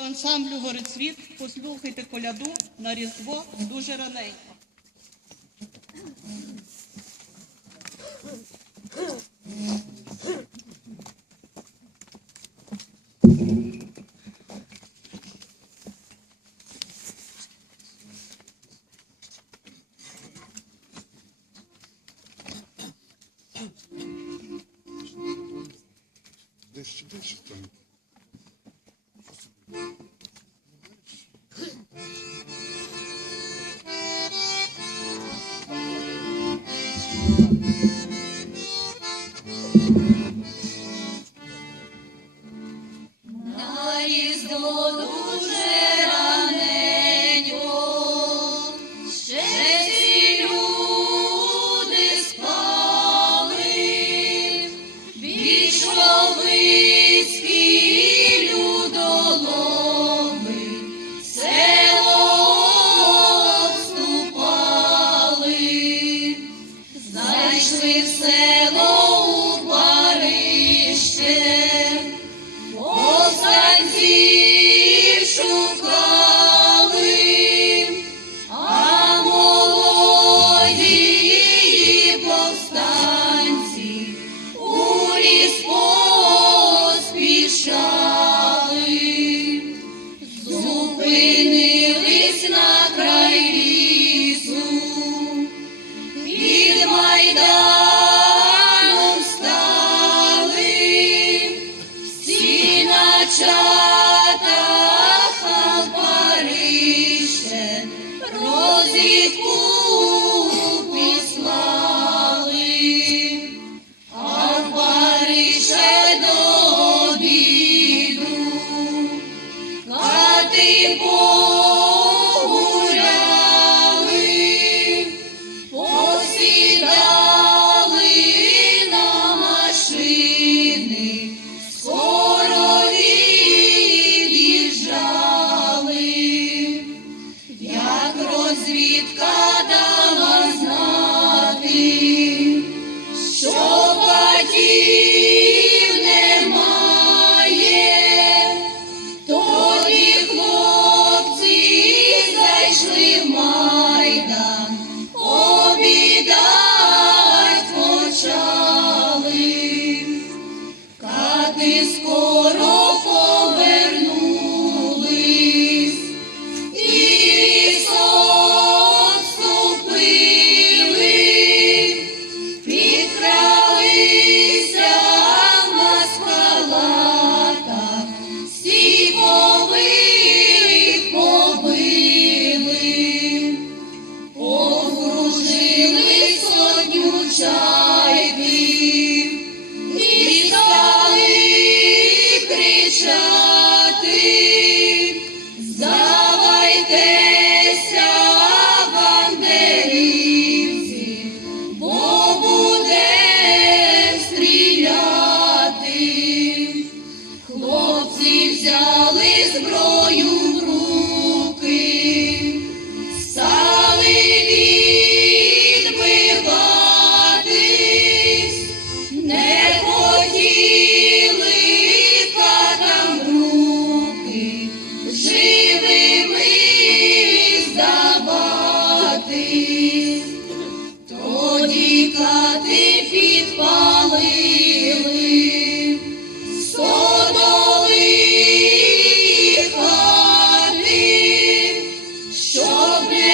ансамблю горить світ, послухайте коляду на Різдво дуже раненько. хати, тоді кати підпалили, содоли хати, щоб не